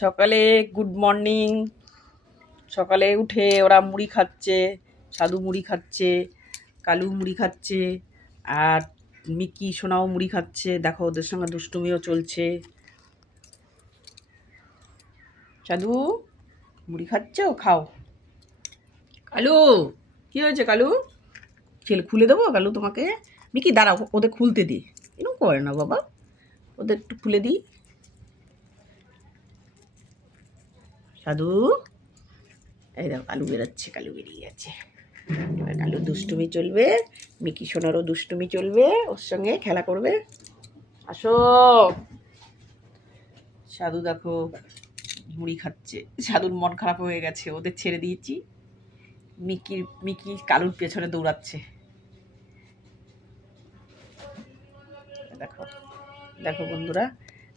সকালে good morning সকালে উঠে ওরা মুড়ি খাচ্ছে, সাধু মুড়ি খাচ্ছে, কালু মুড়ি খাচ্ছে, আর মিকি, সোনাও মুড়ি খাচ্ছে। দেখো, ওদের সঙ্গে দুষ্টুমিও চলছে। সাধু, মুড়ি খাচ্ছো? খাও। কালু, কি হয়েছে কালু? ছেলে খুলে দেবো কালু তোমাকে? মিকি, দাঁড়াও, ওদের খুলতে দিই এরকম করে না বাবা। ওদের একটু খুলে দিই। সাধু? এই দেখো, কালু বেরোচ্ছে, কালু বেরিয়ে গেছে। এবার কালু দুষ্টুমি চলবে, মিকি সোনারও দুষ্টুমি চলবে, ওর সঙ্গে খেলা করবে। আসো। সাধু দেখো, মুড়ি খাচ্ছে। সাধুর মন খারাপ হয়ে গেছে, ওদের ছেড়ে দিয়েছি। মিকির মিকি কালুর পেছনে দৌড়াচ্ছে। দেখো দেখো বন্ধুরা,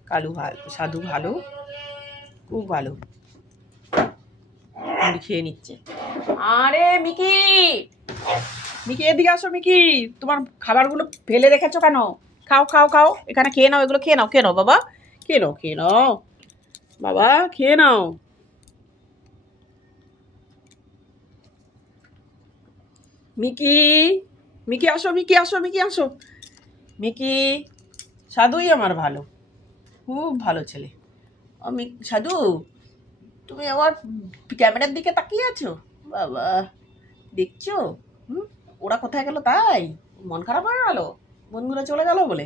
কালু ভালো, সাধু ভালো, খুব ভালো। মুড়ি খেয়ে নিচ্ছে আরে মিকি! মিকি এদিকে আসো মিকি। তোমার খাবারগুলো ফেলে রেখেছো কেন? খাও খাও খাও। এখানে খেয়ে নাও এগুলো খেয়ে নাও খেয়ে নাও বাবা। খেয়ে নাও খেয়ে নাও। বাবা খেয়ে নাও। মিকি মিকি আসো মিকি আসো মিকি আসো। মিকি সাধুই আমার ভালো। খুব ভালো ছেলে। ও মি সাধু? তুমি আবার ক্যামেরার দিকে তাকিয়ে আছো? বাবা, দেখছ? ওরা কোথায় গেল তাই? মন খারাপ হয়ে গেল? বন্ধুরা চলে গেল বলে?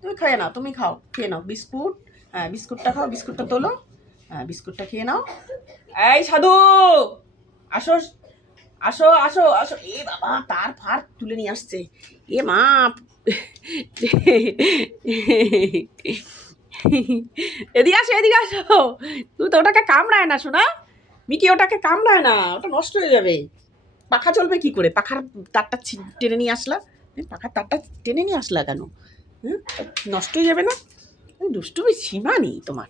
তুমি খেয়ে নাও, তুমি খাও, খেয়ে নাও। বিস্কুট হ্যাঁ বিস্কুটটা খাও, বিস্কুটটা তোলো। হ্যাঁ বিস্কুটটা খেয়ে নাও। এই সাধু, আসো আসো আসো আসো। এ বাবা, তার ফার তুলে নিয়ে আসছে। এ মা এদিকে আসো এদিকে আসো। তুই তো ওটাকে কামড়ায় না শোনা মিকি ওটাকে কামড়ায় না, ওটা নষ্ট হয়ে যাবে। পাখা চলবে কি করে? পাখার তারটা টেনে নিয়ে আসলা? পাখার তারটা টেনে নিয়ে আসলা কেন? হ্যাঁ নষ্ট হয়ে যাবে না? দুষ্টুমি সীমা নেই তোমার।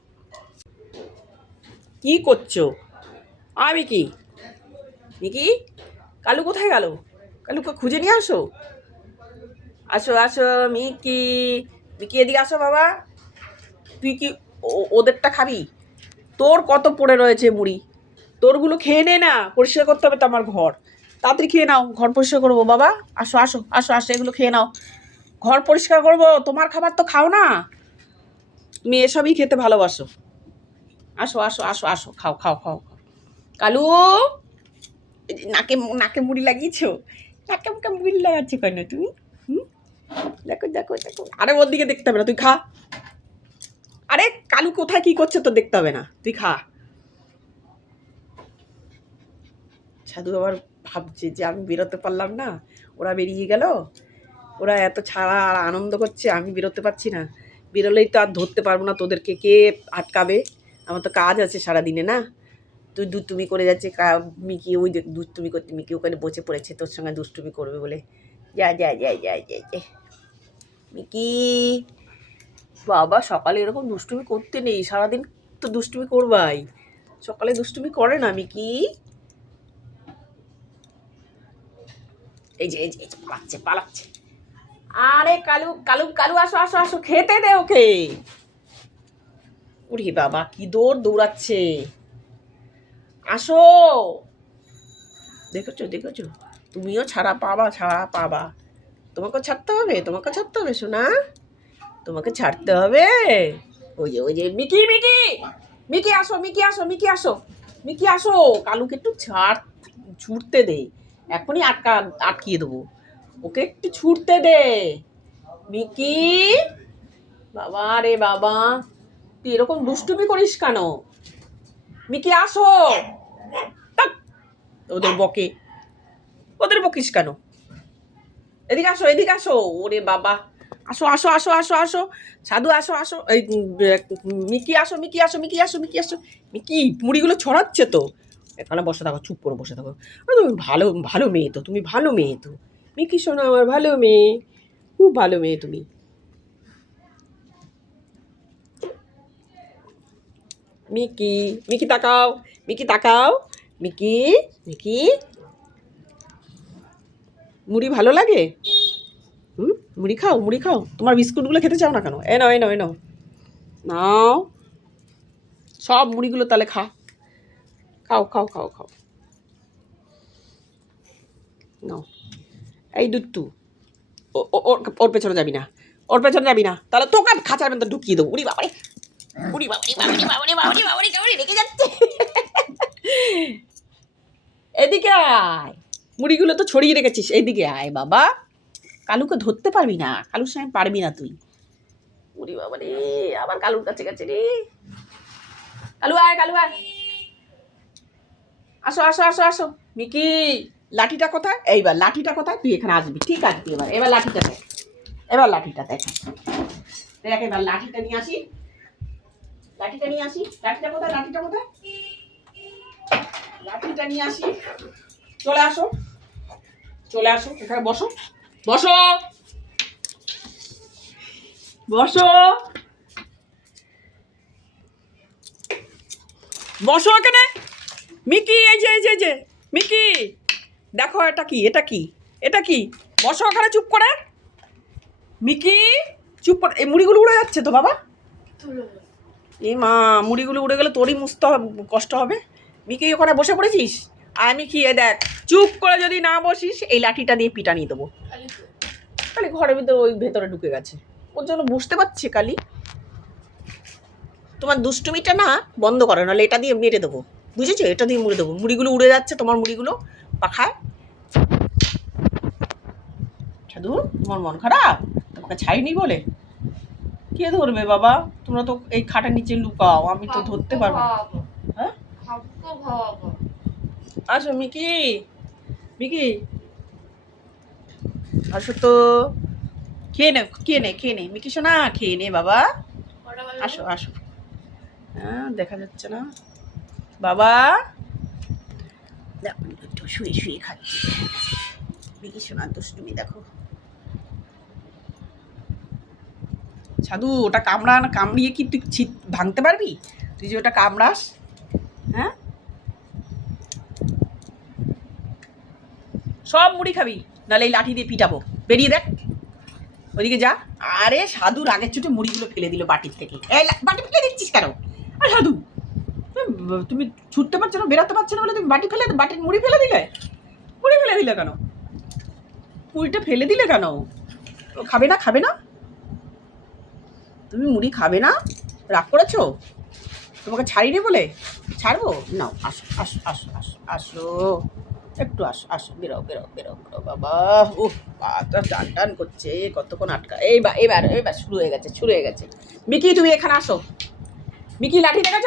কি করছ? আমি কি মিকি, কালু কোথায় গেল? কালুকে খুঁজে নিয়ে আসো। আসো আসো, মিকি। মিকি, এদিকে আসো বাবা। তুই কি ওদেরটা খাবি? তোর কত পড়ে রয়েছে মুড়ি তোরগুলো খেয়ে নে না, পরিষ্কার করতে হবে তো আমার ঘর। তাড়াতাড়ি খেয়ে নাও, ঘর পরিষ্কার করব বাবা। আসো আসো আসো আসো, এগুলো খেয়ে নাও। ঘর পরিষ্কার করব, তোমার খাবার তো খাও না? তুমি এসবই খেতে ভালোবাসো। আসো আসো আসো আসো, খাও খাও খাও খাও। কালু নাকে নাকে মুড়ি লাগিয়েছো? নাকে মুখে মুড়ি লাগাচ্ছ কেন তুমি? হুম? দেখো দেখো দেখো। আরে ওর দিকে দেখতে হবে না, তুই খা। আরে কালু কোথায় কি করছে তো দেখতে হবে না। তুই খা। সাধু আবার ভাবছে যে আমি বেরোতে পারলাম না। ওরা বেরিয়ে গেল। ওরা এত ছাড়া আর আনন্দ করছে, আমি বেরোতে পারছি না। বেরোলেই তো আর ধরতে পারব না তোদেরকে। কে আটকাবে? আমার তো কাজ আছে সারাদিনে, না? তুই দুষ্টুমি করে যাচ্ছে। কা- মিকি, ওই দুষ্টুমি করতে মিকি ওখানে বসে পড়েছে। তোর সঙ্গে দুষ্টুমি করবে বলে। যা যা যা যা যা যা। মিকি! বাবা, সকালে এরকম দুষ্টুমি করতে নেই, সারাদিন তো দুষ্টুমি করবাই। সকালে দুষ্টুমি করে না এই যে এই যে এই যে, পালাচ্ছে পালাচ্ছে। আরে কালু কালু কালু, আসো আসো আসো, খেতে দে ওকে। উরি বাবা, কি দৌড় দৌড়াচ্ছে। আসো। দেখেছ দেখেছ? তুমিও ছাড়া পাবা ছাড়া পাবা। তোমাকে ছাড়তে হবে তোমাকে ছাড়তে হবে শোনা তোমাকে ছাড়তে হবে। ওই যে ওই যে, মিকি মিকি! মিকি, আসো মিকি আসো মিকি আসো মিকি, আসো! কালুকে একটু ছাড় ছুটতে দে। এখনই আটকা, আটকিয়ে দেবো। ওকে একটু ছুটতে দে। মিকি! বাবা রে বাবা! তুই এরকম দুষ্টুমি করিস কেন? মিকি, আসো! ওদের বকে। ওদের বকিস কেন? এদিকে আসো এদিকে আসো। ওরে বাবা! আসো আসো আসো আসো আসো। সাধু, আসো আসো। এই মিকি, আসো মিকি আসো মিকি আসো মিকি আসো। মিকি, মুড়িগুলো ছড়াচ্ছে তো। এখানে বসে থাকো, চুপ করে বসে থাকো। তুমি ভালো ভালো মেয়ে তো, তুমি ভালো মেয়ে তো। মিকি, শোনো আমার ভালো মেয়ে। খুব ভালো মেয়ে তুমি। মিকি মিকি তাকাও মিকি তাকাও। Mickey Mickey. মুড়ি ভালো লাগে? মুড়ি খাও মুড়ি খাও। তোমার বিস্কুটগুলো খেতে চাও না কেন? এ নাও এ নাও এ নাও। নাও। সব মুড়িগুলো তাহলে খা। খাও খাও খাও খাও। নাও। এই ও- ওর ওর পেছনে যাবি না। ওর পেছনে যাবি না। তাহলে তোকে খাঁচার মধ্যে ঢুকিয়ে দেবো। উড়ি বাবারে। উড়ি বাবারে বাবারে বাবারে বাবারে বাবারে বাবারে রেখে যাচ্ছে। এদিকে আয়। মুড়িগুলো তো ছড়িয়ে রেখেছিস। এইদিকে আয় বাবা। কালুকে ধরতে পারবি না। কালুর সঙ্গে পারবি না তুই। উড়ি বাবা রে, আবার কালুর কাছে গেছে রে। কালু আয় কালু আয়। আসো আসো আসো আসো। মিকি, লাঠিটা কোথায়? এইবার লাঠিটা কোথায়? তুই এখানে আসবি। ঠিক আছে, তুই এবার এবার লাঠিটা দেখ। এবার লাঠিটা দেখ, এবার লাঠিটা নিয়ে আসি। লাঠিটা নিয়ে আসি। লাঠিটা কোথায়? লাঠিটা কোথায়? লাঠিটা নিয়ে আসি। চলে আসো। চলে আসো, এখানে বসো। বসো। বসো। বসো এখানে। মিকি, এই যে এই যে এই যে, মিকি। দেখো এটা কি এটা কি এটা কি? বসো ওখানে চুপ করে। মিকি, চুপ করে। এই মুড়িগুলো উড়ে যাচ্ছে তো বাবা? এ মা, মুড়িগুলো উড়ে গেলে তোরই মুছতে হবে, কষ্ট হবে। মিকি, ওখানে বসে পড়েছিস? আমি কি এ দেখ। চুপ করে যদি না বসিস এই লাঠিটা দিয়ে পিটা নিয়ে দেবো। কালি ঘরের ভিতরে ওই ভেতরে ঢুকে গেছে। ওর জন্য বুঝতে পারছি কালি। তোমার দুষ্টুমিটা না বন্ধ করো নাহলে এটা দিয়ে মেরে দেবো। বুঝেছ? এটা দিয়ে মুড়ে দেবো। মুড়িগুলো উড়ে যাচ্ছে তোমার মুড়িগুলো পাখায়। সাধু তোমার মন খারাপ? তোমাকে ছাইনি বলে? কে ধরবে বাবা? তোমরা তো এই খাটের নিচে লুকাও আমি তো ধরতে পারব হ্যাঁ? আসো, মিকি। মিকি। আসো তো। খেয়ে নে খেয়ে নে খেয়ে নে। মিকি শোনা খেয়ে নে বাবা। আসো আসো। হ্যাঁ দেখা যাচ্ছে না। বাবা। দেখো একটু শুয়ে শুয়ে খাচ্ছি মিকি শোনা তো দুষ্টুমি, দেখো। সাধু, ওটা কামড়া, কামড়িয়ে কি তুই ছিট ভাঙতে পারবি? তুই যে ওটা কামড়াস হ্যাঁ? সব মুড়ি খাবি, নাহলে এই লাঠি দিয়ে পিটাবো। বেরিয়ে দেখ। ওদিকে যা। আরে সাধু, রাগের চোটে মুড়িগুলো ফেলে দিল বাটির থেকে। এই বাটি ফেলে দিচ্ছিস কেন? আর সাধু, তুমি- ছুটতে পারছ না, বেরোতে পারছ না বলে তুমি বাটি ফেলে, বাটির মুড়ি ফেলে দিলে? মুড়ি ফেলে দিলে কেন? মুড়িটা ফেলে দিলে কেন? খাবে না খাবে না? তুমি মুড়ি খাবে না? রাগ করেছ? তোমাকে ছাড়িনি বলে? ছাড়বো? নাও, আসো আসো আসো আসো আসো। একটু আস আস, বেরো বেরো বেরো বেরো, বাবা। উহ পাটা টান টান করছে, কতক্ষণ আটকা এইবার এবার এবার শুরু হয়ে গেছে, শুরু হয়ে গেছে। বিকি তুমি এখানে আসো। বিকি লাঠি দেখেছ?